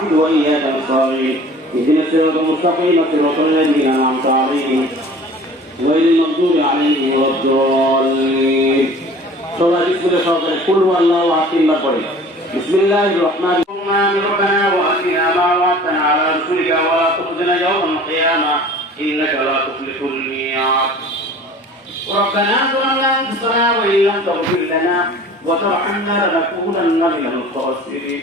نعبد وإياك نستعين اهدنا الصراط المستقيم صراط الذين أنعمت عليهم غير المغضوب عليهم ولا الضالين সবাই স্কুলে সহকারে কুল আল্লাহ তিনবার পড়ে بسم الله الرحمن الرحيم ربنا واتنا ما وعدتنا على رسولك ولا تخزنا يوم القيامه انك لا تخلف الميعاد ربنا ظلمنا انفسنا وان لم تغفر لنا وترحمنا لنكونن من الخاسرين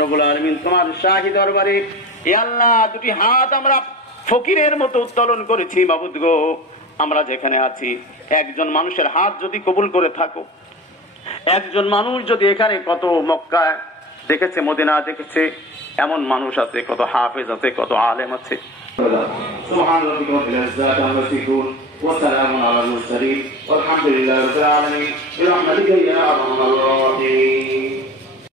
রব্বুল আলমিন তোমার শাহী দরবারে এ আল্লাহ দুটি হাত আমরা ফকিরের মতো উত্তোলন করেছি বাবুদ গো আমরা যেখানে আছি একজন মানুষের হাত যদি কবুল করে থাকো একজন মানুষ যদি এখানে কত মক্কা দেখেছে মদিনা দেখেছে এমন মানুষ আছে কত হাফেজ আছে কত আলেম আছে سبحان ربك رب العزة عما يصفون وسلام على المرسلين والحمد لله رب العالمين برحمتك يا ارحم الراحمين